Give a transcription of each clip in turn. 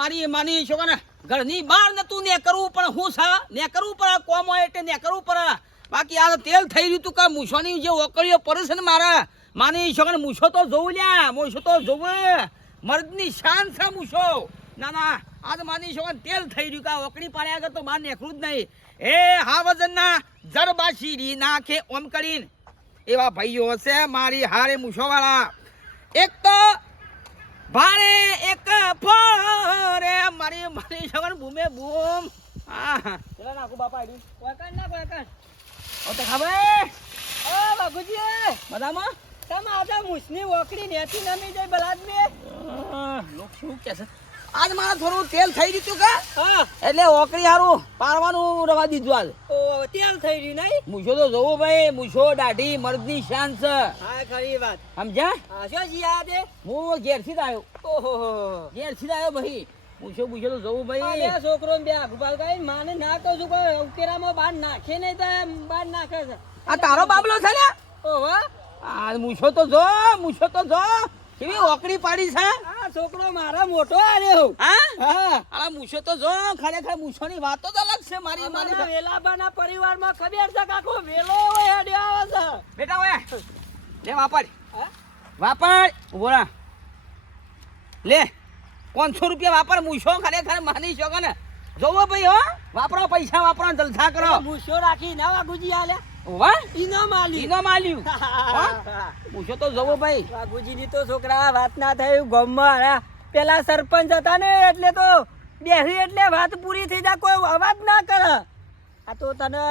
મારી માની છોકરા ઘરની બહાર નતું ને કરવું પણ હું સા ને કરવું પડે કોમ હોય એટલે ને કરવું પડે બાકી આ તેલ થઈ રહ્યું તું કે મૂછોની જે ઓકળીઓ પડે છે ને મારા? માની છોકરા મૂછો તો જોવું લ્યા, મૂછો તો જોવે મર્દની શાન છે મૂછો. ના ના આજ માની છોકરા તેલ થઈ રહ્યું કા, ઓકળી પાડ્યા આગળ તો બહાર નેકળું જ નહીં. એ હા વજનના જરબાશી નાખે ઓમ કરીને. એવા ભાઈઓ છે મારી હારે મૂછોવાળા. એક તો ભારે એક ફરે મારી મારી સગન બૂમે બૂમ. હા ચલા નાખું બાપા આડી વાકણ ના વાકણ ઓ તો ખબર ઓ બાગુજી બધામાં? તમે આજે મુસની ઓકડી નેતી નમી જાય બલાદમે લોક શું કે છે? આજ મારા થોડું તેલ થઈ રહ્યું તું કા? એટલે ઓકરી હારું પારવાનું રવા દીધું આજ તેલ થઈ રહ્યું નહીં? મૂછો તો જોવું ભાઈ મૂછો દાઢી મર્દની શાન છે. હા ખરી વાત. સમજ્યા? હા શું જી આ દે હું ઘેરથી આવ્યો. ઓહો ઘેરથી આવ્યો ભાઈ. મૂછો પૂછો તો જવું ભાઈ. બે છોકરો ને બે આગુપાલ કઈ માને ના કહું છું કોઈ ઉકેરામાં બહાર નાખે નહીં તો બહાર નાખે છે. આ તારો બાબલો છે ને ઓહો. આ મૂછો તો જો મૂછો તો જો કેવી ઓકડી પાડી છે? આ છોકરો મારા મોટો આર્યો. હા? હા. આ મૂછો તો જો ખરેખર મૂછોની વાત તો અલગ છે મારી મારી વેલાબાના પરિવારમાં ખબર છે કાકો વેલો હોય હેડ્યો આવે છે. બેટા ઓય. લે વાપર? વાપર. ઊભો લે પાંચસો રૂપિયા વાપર. મૂછો ખરેખર માની શકો ને. જોવો ભાઈ હો. વાપરો પૈસા વાપરો જલસા કરો. મૂછો રાખી ના વાગુજી આલે વાહ ઈનો માલી ઈનો માલ્યું મૂછો તો જોવો ભાઈ. વાઘુજીની તો છોકરા વાત ના થઈ ગામમાં આ પેલા સરપંચ હતા ને એટલે તો બેસી એટલે વાત પૂરી થઈ જાય કોઈ અવાજ ના કરે. આ તો તને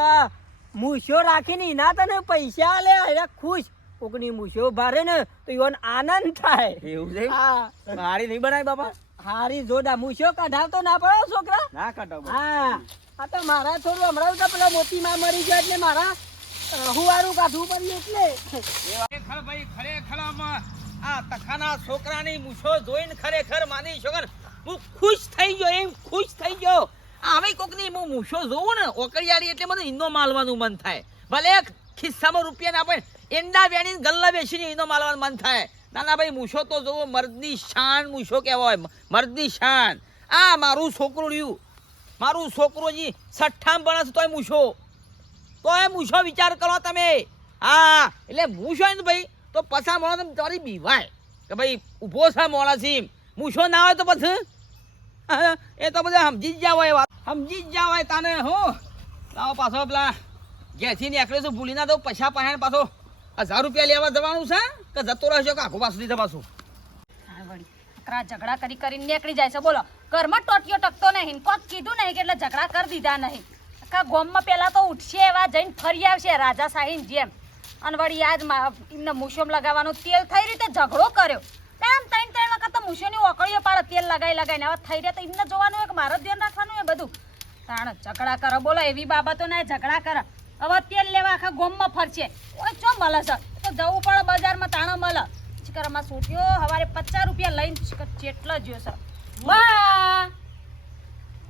મૂછો રાખીને ના તને પૈસા આલે અરે ખુશ. કોકની મૂછો ભારે ને તો યોન આનંદ થાય. એવું છે હારી નહીં બનાય બાપા? હારી જોડા મૂછો કઢાવતો ના પડે છોકરા. ના કાઢો હા. આ તો મારા થોડું હમણાં તો પેલા મોતી માં મરી ગયા એટલે મારા હુવારું કાઢવું પડ્યું એટલે. ખરેખર ભાઈ, ખરેખર આમાં આ તખાના છોકરાની મૂછો જોઈને ખરેખર માની છોકર હું ખુશ થઈ ગયો, એમ ખુશ થઈ ગયો. આવે કોકની હું મૂછો જોઉં ને, ઓકળિયાળી એટલે મને ઈનો માલવાનું મન થાય. ભલે ખિસ્સામાં રૂપિયા પડે એંડા વેણીને ગલ્લા બેસીને ઈનો માલવાનું મન થાય. ના ના ભાઈ, મૂછો તો જોવો, મર્દની શાન મૂછો કહેવાય મર્દની શાન. આ મારું છોકરું રહ્યું. મારું છોકરો જી સઠ્ઠામ ભણે તોય મૂછો. તો એ મૂછો વિચાર કરો તમે. હા, એટલે મૂછો ને ભાઈ? તો પછા મોણા તમે તમારી બીવાય. કે ભાઈ, ઊભો છે મોણા સીમ મૂછો ના હોય તો પછી? એ તો બધા સમજી જ જાવ હોય વાત. સમજી જ જાવ હોય તાને, હો. લાવો પાછો પેલા. ઘેરથી નીકળે છું, ભૂલી ના દઉં. પૈસા પાસે પાછો હજાર રૂપિયા લેવા જવાનું છે, કે જતો રહેશો કે આખું પાછું દીધા પાછું? છોકરા ઝઘડા કરી કરીને નીકળી જાય છે. બોલો, ઘરમાં ટોટિયો ટકતો નહીં. કોક કીધું નહીં કે એટલે ઝઘડા કરી દીધા નહીં. આખા ગોમમાં પહેલાં તો ઉઠશે એવા જઈને ફરી આવશે રાજા સાહીન જેમ. અને વળી આજ એમને મૂછોમ લગાવવાનું તેલ થઈ રીતે ઝઘડો કર્યો. આમ ત્રણ ત્રણ વખત તો મૂછોની ઓકળીઓ પાડે, તેલ લગાવી લગાવીને હવે થઈ રહ્યા તો એમને જોવાનું હોય કે મારે ધ્યાન રાખવાનું હોય બધું. તાણ ઝઘડા કરો, બોલો, એવી બાબતો ને ઝઘડા કરો. હવે તેલ લેવા આખા ગોમમાં ફરશે. ઓય, ચો મળે છે? તો જવું પડે બજારમાં, તાણો મળે. ચિકરમાં સૂટ્યો હવારે પચાસ રૂપિયા લઈને. ચેટલો જ્યો છે. માં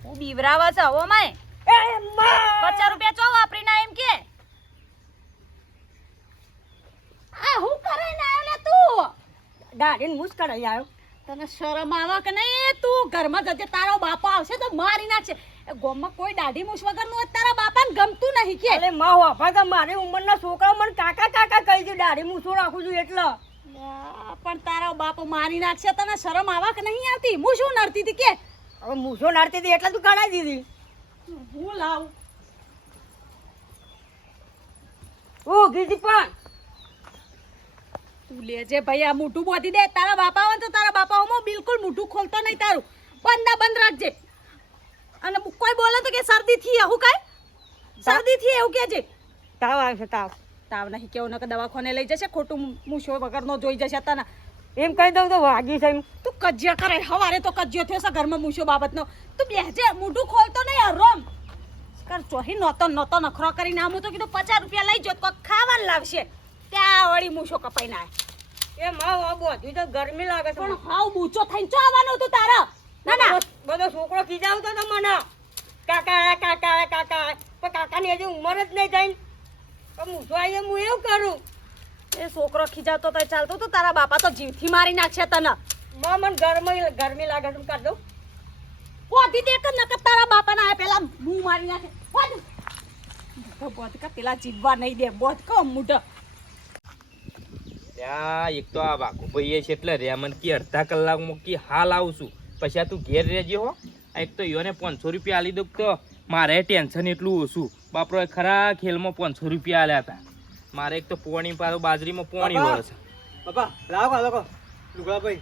હું બીવરાવા છે હવો માય. પચાસ રૂપિયા ચો વાપરીને એમ કે. આ હું કરે ને આવ્યો તું? મૂછ કઢાઈ આવ્યો. તને શરમ આવે કે નહીં? તું ઘરમાં જજે તારો બાપા આવશે તો મારી નાખશે. એ ગામમાં કોઈ દાઢી મૂછ વગરનું હોય તારા બાપાને ગમતું નહીં કે. અરે માં વાપા તો મારી ઉંમરના છોકરા મને કાકા કાકા કહી છે દાઢી મૂછો રાખું છું એટલે. પણ તારો બાપ મારી નાખશે તને શરમ આવે કે નહીં આવતી? હું શું નડતી હતી કે? હવે મૂછો નડતી હતી એટલે તું કઢાઈ દીધી. હું લાવું ઓ પણ. તું લેજે ભાઈ આ મોટું બોધી દે. તારા બાપા હોય તો તારા બાપા હું બિલકુલ મોટું ખોલતો નહીં તારું. બંધ બંધ રાખજે. અને કોઈ બોલે તો કે શરદી થી એવું કાંઈ? શરદી થી એવું કેજે તાવ આવશે તાવ. તાવ નહીં કેવું? નકર દવાખાને લઈ જશે ખોટું મૂછો વગરનો જોઈ જશે તને. એમ કહી દઉં તો વાગી છે એમ. તું કજ્યો કરે હવારે તો કજ્યો થયો છે ઘરમાં મૂછો બાબતનો. તું બેહજે મોઢું ખોલતો નહીં આ રોમ કર ચોહી નહોતો નહોતો નખરો કરીને આમ તો કીધું પચાસ રૂપિયા લઈ જોત કોક ખાવાનું લાવશે. ત્યાં વળી મૂછો કપાઈ ના એ માં વા બોધી તો ગરમી લાગે છે. પણ હાવ મૂછો થઈને ચો આવવાનું હતું તારા? ના ના. બધો- છોકરો ખીજાવતો તો મને. કાકા કાકા કાકા. પણ કાકાની હજી ઉંમર જ નહીં થઈ તો મૂછો આવીને હું એવું કરું? એ છોકરો ખીજાતો તો ચાલતો તો તારા બાપા તો જીવથી મારી નાખશે તને. માં મને ગરમી ગરમી લાગે છે હું કાઢ દઉં. કાઢી દે કે નકર તારા બાપાના આ પેલા હું મારી નાખે. વાજ. તો બોધકા પેલા જીવવા નહીં દે બોધકો મુઢ ત્યાં એક તો આ બાકુ ભાઈ છે એટલે રે મને કે અડધા કલાક મૂકી હાલ આવશું પછી આ તું ઘેર રહેજે હો. એક તો યોને પાંચસો રૂપિયા આલી દઉં તો મારે ટેન્શન એટલું ઓછું. બાપરો ખરા ખેલમાં પાંચસો રૂપિયા આલ્યા હતા. મારે એક તો પોણી પાછું બાજરીમાં પોણી. વળે છે. બાપા લાવો લોકો લુગડાભાઈ.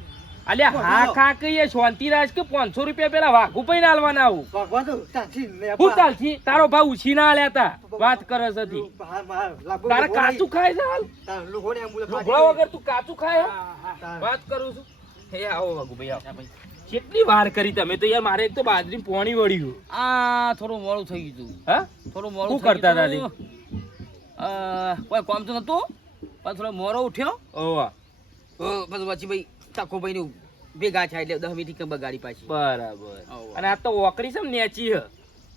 અલ્યા હા ખા કહીએ શાંતિરાજ કે પાંચસો રૂપિયા પેલા વાઘુ આવું? ને હું ચાલથી? તારો ભાવ ઉછી ના આલ્યા વાત કરે છે તારે કાચું ખાય છે હાલ? ઢોકળા વગર તું કાચું ખાય હે? વાત કરું છું. હે આવો વાઘુભાઈ આવો. કેટલી વાર કરી તમે તો યાર મારે એક તો બાજરી પોણી વળ્યું આ થોડું મોડું થઈ ગયું હા? થોડું મોડું કરતા હતા કોઈ કામ તો નતું? પણ થોડો મોરો ઉઠ્યો. ઓવા. પછી પછી ભાઈ ચાકો ભાઈ નું ભેગા થાય એટલે દસ મિનિટ બગાડી પાછી. બરાબર. અને આ તો ઓકડી છે ને નેચી હ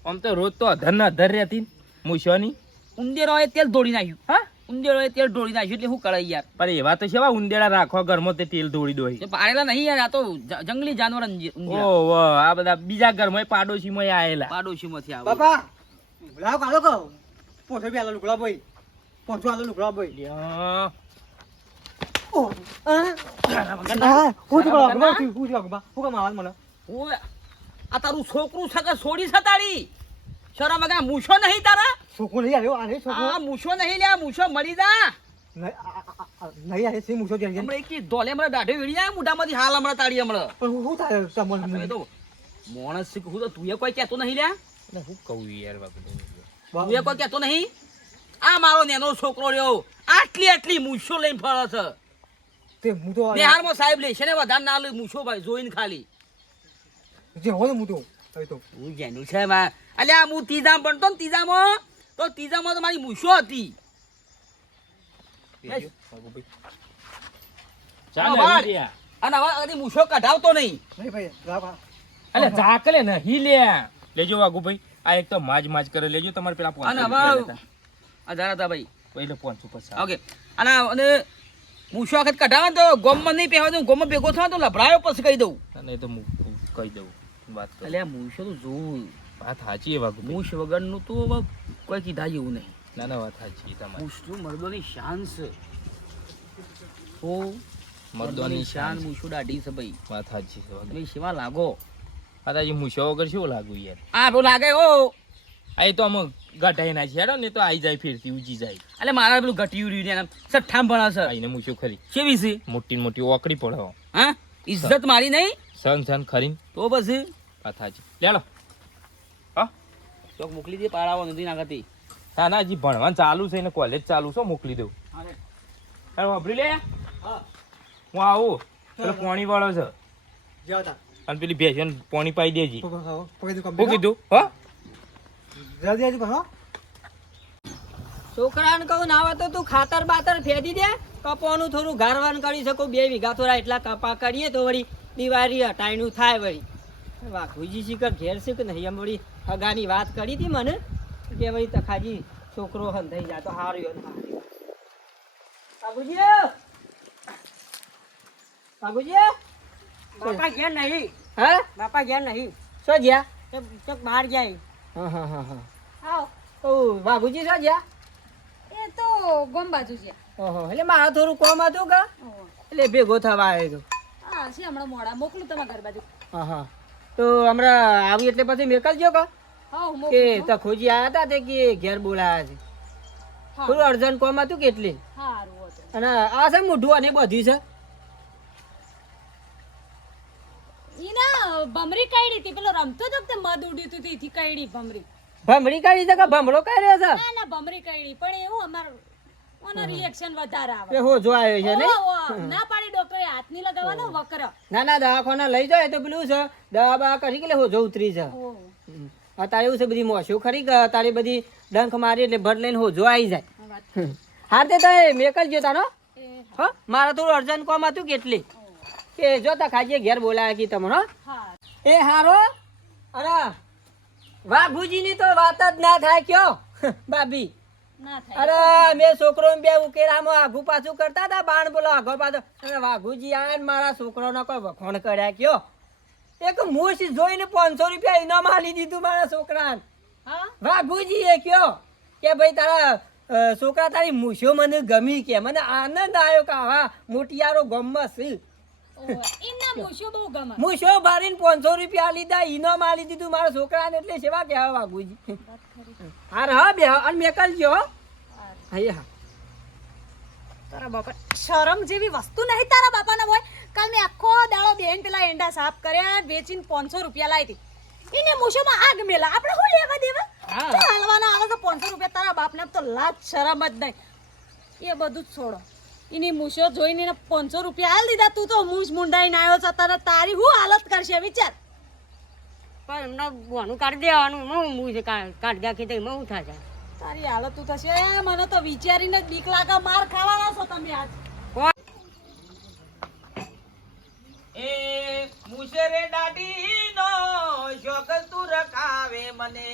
આમ તો રોજ તો અધર ના અધર રહેતી મૂછવાની ઉંદેરો એ તેલ ઢોળી નાખ્યું. હા? ઉંદેરો એ તેલ ઢોળી નાખ્યું એટલે શું કરે યાર? પણ એવા તો સેવા ઉંદેડા રાખો ઘરમાં તે તેલ દોડી દોય પાડેલા નહીં યાર આ તો જંગલી જાનવર ઉંદેરા ઓહો આ બધા બીજા ઘરમાં પાડોશીમાં આયેલા. પાડોશીમાંથી આવે. બાપા લાવ કાલો કહો. પોસો બી લુકડા લુગડાભાઈ પોસો આલો લુગડાભાઈ લ્યા. ઓ હા હું તો કહું હું હું કહું બા હું કામ આવાજ મને ઓય, આ તારું છોકરું કે છોડી તારી? શરમ વગર મૂછો નહીં તારા? છોકરો નહીં આવ્યો આને આ છોકરો? મૂછો નહીં લે આ મૂછો મળી જા. નહીં આ- આ- આ- આવે છે મૂછો ત્યાં હમણાં એકી ધોલે હમણાં દાઢે વીળી જાય મોઢામાંથી હાલ હમણાં તાળી હમણાં. પણ હું થાય આ તો તમને તો માણસ હું તો તું એ કોઈ કહેતો નહીં એટલે હું કહું યાર બાપુ. તું એ કોઈ કહેતો નહીં? આ મારો નેનો છોકરો રહ્યો. આટલી આટલી મૂછો લઈને ફરે છે. તે હું તો બિહારમાં સાહેબ લે છે ને વધારે ના લઈ મૂછો ભાઈ જોઈને ખાલી. જે હોય હું તો હું જેનું છે માં અલ્યા હું તીજામ ભણતો ને ત્રીજામાં તો ત્રીજામાં તો મારી મૂછો હતી. અને હવે અરે મૂછો કઢાવતો નહીં. ભાઈ અલે ઝાકલે નહીં લે. લેજો વાઘુભાઈ આ એક તો માજ માજ કરે લેજો તમારે પેલા અને હવે રૂપિયા લેતા. આ જારા હતા ભાઈ. એટલે પાંચસો પચાસ ઓકે. અને અને મૂછો વખત કઢાવે તો ગોમમાં નહીં પહેવા દઉં ગોમમાં ભેગો થવા તો લભરાયો પછી કહી દઉં. અને તો હું હું કહી દઉં. વાત તો અલ્યા મૂછો તો જોવું વાત સાચી એ મૂછ વગરનું તો હવે કોઈ કીધા જેવું નહીં. ના ના વાત સાચી તમારી. મર્દોની શાન છે. ઓ મર્દોની શાન છે. દાઢી છે ભાઈ. વાત સાચી છે. તમે સેવા લાગો? આ તાજી મૂછો વગર શું લાગુ યાર? આ પેલું લાગે ઓ આ તો અમે ગઢાઈ ના છે ને તો આઈ જાય ફેરતી ઉજી જાય. એટલે મારા પેલું ઘટ્યું રહ્યું ને સઠ્ઠામ ભણા છે આઈને મૂછો ખરી. કેવી છે? મોટી મોટી ઓકડી પડો હા. ઇજ્જત મારી નહીં? સન સન ખરી તો પછી? કથા છે. લેલો. હા. ચોક મોકલી દે પાડાવો નથી નાખતી ના ના હજી ભણવાનું ચાલુ છે ને કોલેજ ચાલુ છે મોકલી દઉં. અરે વાપરી લે. હું. આવું. પેલો પોણી વાળો છે. અને પેલી ભેંસને પોણી પાઈ દેજી. પકડી કીધું હા. જલ્દી પાછો છોકરાને કહું નાવા તો તું ખાતર બાતર ફેદી દે. કપોનું થોડું ગારવાન કરી શકો બે વીઘા થોડા એટલા કપા કરીએ તો વળી દિવાળી અટાયણું થાય વળી. વાઘુજી શીખર ઘેર શીખ નહીં? એમ વળી હગાની વાત કરી હતી મને કે વળી તખાજી છોકરો હંધાઈ જાય તો હારું બાબુજી બાબુજી બાપા ઘેર નહીં. હે? બાપા ઘેર નહીં. શું ગયા બહાર જાય. હા. હા. હા હા આવો ઓ વાઘુજી શું જ્યા એ તો ગોમ બાજુ છે. ઓહો એટલે મારે થોડું કોમ હતું કા? એટલે ભેગો થવા આવ્યો હતો હા છે હમણાં મોડા. મોકલું તમારા ઘર બાજુ. હા હા. તો હમણાં આવી એટલે પછી મેકલજો કા. તખોજી આયા હતા તે કે ઘેર બોલાયા છે. થોડું અર્જન્ટ કોમ હતું કેટલી અને આ છે મોઢું અને બધી છે ઈ ના ભમરી કાઢી હતી. પેલો રમતો હતો તે મધ ઉડ્યું હતું તેથી કાઢી ભમરી? ભમરી કાઢી છે કે ભમરો કાઢ્યો છે? ના ના ભમરી કાઢી. પણ એવું અમાર ઓનો રિએક્શન વધારે આવે. હો જો આવ્યો છે ને. ના પાડી ડોક્ટરે હાથની લગાવવાનો વકર. ના ના દવાખાના લઈ જાય તો પેલું છે. દવા બા કરી કે હો જો ઉતરી છે. અત્યારે એવું છે બધી મોશું ખરી કે અત્યારે બધી ડંખ મારી એટલે ભર લઈને હો જો આવી જાય. હાર. હા તે તો મેકલજો તાનો. એ હો. મારે થોડું અર્જન્ટ કોમ હતું કેટલી કે જો તા ખાજે ઘેર બોલાયા કી તમને હા એ હારો? અરે વાઘુજીની તો વાત જ ના થાય કયો. બાબી અરે મેં છોકરો બે ઉકેરામાં આઘું પાછું કરતા હતા બાણ બોલો આઘો પાછો. અને વાઘુજી આ ને મારા છોકરોનો કોઈ વખોણ કર્યા કયો? એક મૂછ જોઈને પાંચસો રૂપિયા ઇનામ આલી દીધું મારા છોકરાને. વાઘુજી એ કયો કે ભાઈ તારા છોકરા તારી મૂછો મને ગમી કે મને આનંદ આવ્યો કે આવા મોટિયારો ગમમાં છે મૂછો ભરીને પાંચસો રૂપિયા લીધા ઇનામ આલી દીધું મારા છોકરાને એટલે સેવા કહેવા વાઘુજી હાર હા બે અને મેકલજો હા. હા. તારા બાપા શરમ જેવી વસ્તુ નહીં તારા બાપાના હોય? કાલ મેં આખો દાડો બેન પેલા એંડા સાફ કર્યા વેચીને પાંચસો રૂપિયા લાવી હતી. એને મૂછોમાં આગ મેલા. આપણે શું લેવા દેવા. હાલવાના આવે તો પાંચસો રૂપિયા તારા બાપને તો લાજ શરમ જ નહીં. એ બધું જ છોડો. એની મૂછો જોઈને એને પાંચસો રૂપિયા હાલ દીધા. તું તો મૂછ મુંડાઈને આવ્યો છે તારા તારી શું હાલત કરશે વિચાર. પણ એમને બોનું કાઢી દેવાનું હું મૂછ છે કાઢી નાખી તો એમાં શું થાય તારી હાલત તું થશે? મને તો વિચારીને જ બીક લાગે માર ખાવાના છો તમે આજ. એ દાદી નો શોખ તું રખાવે મને.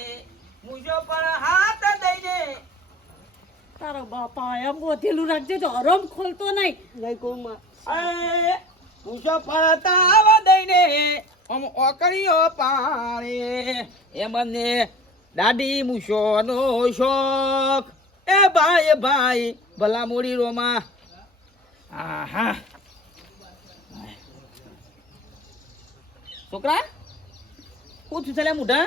મુશો પર હાથ દઈને તારો બાપા એમ બોધેલું રાખજે તો હરમ ખોલતો નહીં. નહીં કોમાં. એ મુશો પર તાવ દઈને આમ ઓકળીઓ પાણે એ મને દાઢી મુશોનો શોખ. એ ભાઈ ભાઈ ભલા મોડી રોમાં આહા. છોકરા શું થયું છે મોઢા?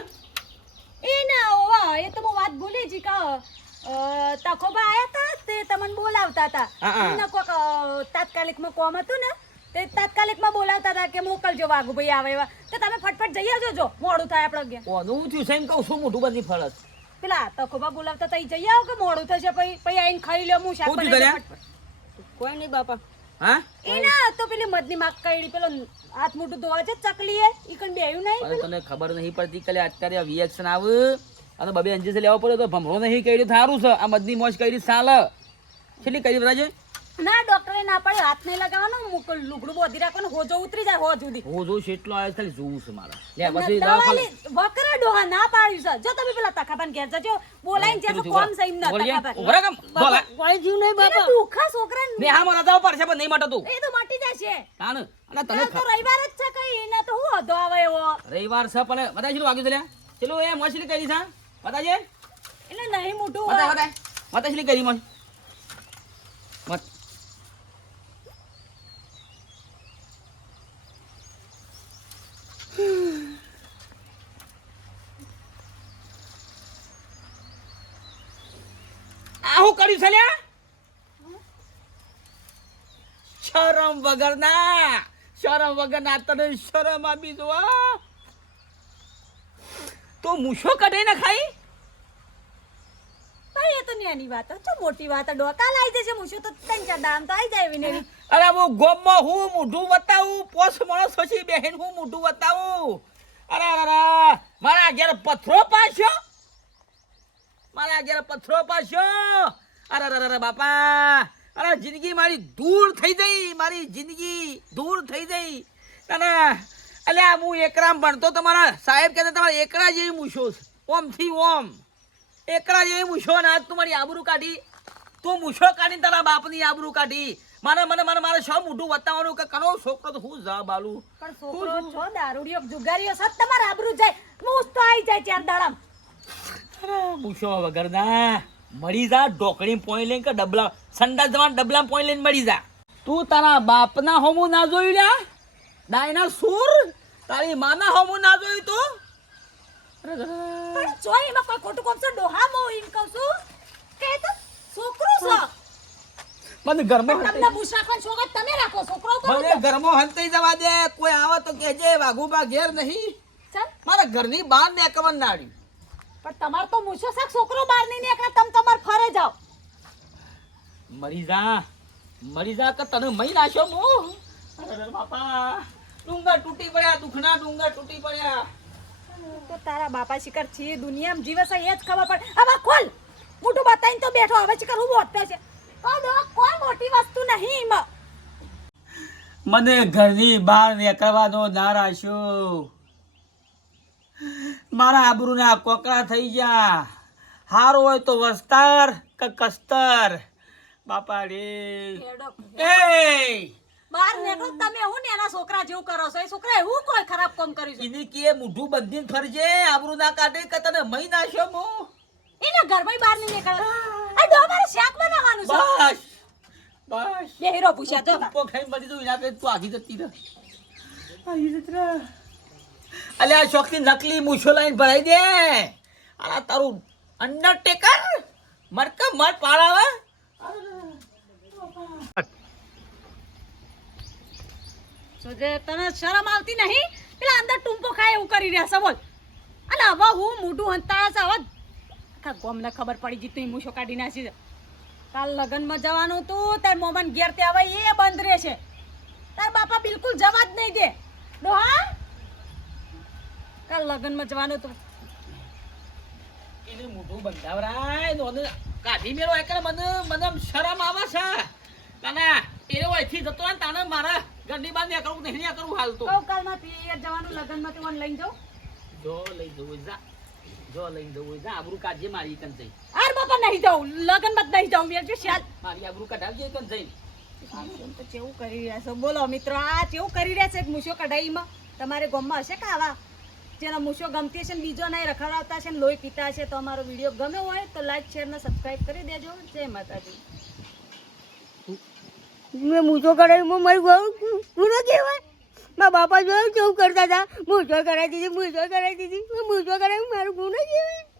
એ ના ઓવા એ તો હું વાત ભૂલી જી કા તખોબા આયા હતા તે તમને બોલાવતા હતા હા. કોક તાત્કાલિકમાં કોમ હતું ને તે તાત્કાલિકમાં બોલાવતા હતા કે મોકલજો વાઘુભાઈ આવે એવા. તો તમે ફટફટ જઈ આવજો જો. મોડું થાય આપણે ગયા કોનું થયું છે એમ કહું છું મોઢું બધી ફરજ. પેલા તખોબા બોલાવતા તઈ જઈ આવો કે મોડું થશે? પછી પછી આઈને ખાઈ લ્યો હું શાક. કોઈ નહીં બાપા. હા? એ તો પેલી મધની માગ કાઢી પેલો હાથ મોટું ધોવા છે ચકલી એ ઈ કણ બેહ્યું નહીં તને ખબર નહીં પડતી કે અત્યારે રિએક્શન આવ? અને બબે અંજીસે લેવા પડ્યો તો ભમરો નહીં કર્યું થારું છે. આ મદની મોજ કરી સાલ. કેટલી કરી બધા ના ડોક્ટરે ના પાડે. હાથ નહીં લગાવવાનો મુક- લુગડું બોધી રાખવાનું હોજો ઉતરી જાય હોજ સુધી. હોજો જો શેટલો આવ્યો છે, ખાલી જોવું છે મારા. લે પછી દવા વકરા ડોહા ના પાડ્યું છે. જો તમે પેલા તખાબાન ઘેર જજો. બોલાઈને જે તો કોમ સહી ના. તખાબાન બોલા. કોઈ જીવ નહીં બાપા દુખા છોકરા ને હા મારા દવા પડશે પણ નહીં મટો તું. એ તો મટી જશે. તાન અને તને તો રવિવાર જ છે કઈ એને તો હું હદો આવે એવો. રવિવાર છે પણ બધા શેલું વાગ્યું છે લે ચલો એ મછલી કરી છે? બતાજે. એટલે નહીં મોટું બતા. બતા બતા શેલી કરી મન? મત. આ હું કર્યું છે લ્યા? શરમ વગર ના શરમ વગર ના તને શરમ આપી દો. તો મૂછો કઢાઈ ના ખાઈ? ભાઈ એ તો નાની વાત છે મોટી વાત. ડોકા લાઈ જશે મૂછો તો ત્રણ ચાર દામ તો આવી જાય વિને અરે હું ગોમમાં હું મૂઢું બતાવું પોસ માણસ પછી બેહીન હું મૂઢું બતાવું અરે અરે મારા ઘેર પથરો પાછો મારા ઘેર પથરો પાછો અરે અરે અરે બાપા. અરે જિંદગી મારી દૂર થઈ ગઈ મારી જિંદગી દૂર થઈ ગઈ તને અલ્યા હું એકરામ ભણતો તમારા સાહેબ કહેતા તમારા એકરા જેવી મૂછો ઓમથી ઓમ. એકરા જેવી મૂછો ને આજ તું મારી આબરૂ કાઢી. તું મૂછો કાઢી તારા બાપની આબરૂ કાઢી. મને મને મને મારે શું મોઢું બતાવવાનું કે કનો છોકરો તો હું જા બાલું. પણ છોકરો છો. દારૂડિયો જુગારીઓ સત તમારા આબરૂ જાય. મૂછ તો આવી જાય ચાર દાડામ. મૂછો વગર ના. મળી જા ઢોકળી પોઈ લઈને કે ડબલા સંડા જવાન ડબલા પોઈ લઈને મળી જા. તું તારા બાપના હોમું ના જોયું લ્યા? ડાયના સુર? તારી માના હોમું ના જોયું તો. પણ જોઈ એમાં કોઈ ખોટું કોમ છે ડોહા મો એમ કહું છું. કે તો છોકરો છે. મને ઘરમાં તમને રાખવાનો શોખ તમે રાખો છોકરો તો મને ઘરમાં હંતાઈ જવા દે. કોઈ આવે તો કેજે વાઘુબા ઘેર નહીં. ચાલ. મારા ઘરની બહાર ને કવન નાડી પણ તમાર તો મૂછો સાક છોકરો બહાર નહીં નીકળે તમે તમાર ફરે જાવ મરી જા. મરી જા કે તને મહી નાખ્યો મો બાપા. ડુંગર તૂટી પડ્યા દુખના ડુંગર તૂટી પડ્યા. તો તારા બાપા શિકાર છે દુનિયામાં જીવે છે એ જ ખબર પડે. હવે ખોલ. મોટું બતાઈને તો બેઠો હવે શિકાર હું બોલતા છે આ કોઈ મોટી વસ્તુ નહીં મને ઘરની બહાર નીકળવાનો ના રાખ્યો મારા આબરૂના કોકરા થઈ ગયા. હારો હોય તો વસ્તાર કે કસ્તર? બાપા રે. એ! બહાર નીકળો તમે હું ને એના છોકરા જેવું કરો છો? એ છોકરા એવું કોઈ ખરાબ કામ કર્યું છે? એની કે મોઢું બંધીને ફરજે આબરૂ ના કાઢે કે તને મહી નાખ્યો મો એને ઘરમાં બહાર નહીં નીકળે આ ડો મારે શાક બનાવવાનું છે. બસ બસ. બે હીરો પૂછ્યા તો. ટૂંકો ખાઈ મરી જતું એના કે તું આગી જતી રહે. આગી જતરા અલે આ શોખથી નકલી મૂછો લાઈન ભરાઈ દે. આ તારું અંડરટેકર મરકા મર પાડાવે. સોજે તને શરમ આવતી નહીં, પેલા અંદર ટૂંપો ખાય એવું કરી રહ્યા છે, બોલ. અને હવે હું મોઢું હંતા છે, હવે આખા ગોમને ખબર પડી ગઈ તું, મૂછો કાઢી નાખી છે. કાલ લગ્નમાં જવાનું તું, તાર મોમન ઘેર તે હવે એ બંધ રહેશે તાર બાપા બિલકુલ જવા જ નહીં દે. ડોહા કાલ લગ્નમાં જવાનું તું. એને મોઢું બંધાવરાય નોને કાઢી મેળો, એકલા મને મને શરમ આવે છે. તને એ ઓયથી જતો ને તને મારા ઘરની બહાર નીકળવું નહીં નીકળવું હાલ તો. કહું પિયર જવાનું લગ્નમાં તું મને લઈને જાઉં. જો લઈ જવું જા. જો લઈ જવું જા. આબરૂ કાઢજે મારી કન જઈ અરે બાપા નહીં જાઉં. લગ્નમાં જ નહીં જાઉં. મેં જો શાલ મારી આબરૂ કઢાવજે કન જઈ તો કેવું કરી રહ્યા છો? બોલો મિત્રો આ કેવું કરી રહ્યા છે મૂછો કઢાઈમાં? તમારે ગમમાં હશે કે આવા? જેનો મૂછો ગમતી હશે ને બીજો નહીં રખડાવતા છે ને લોહી પીતા છે તો અમારો વીડિયો ગમ્યો હોય તો લાઈક શેર ને સબસ્ક્રાઇબ કરી દેજો. જય માતાજી. મેં મૂછો કરાવી મારી બહુ પૂરો કહેવાય. મારા બાપા જોયું કેવું કરતા હતા, મૂછો કરાવી દીધી, મૂછો કરાવી દીધી. મૂછો કરાવી મારું ગુનો કહેવાય.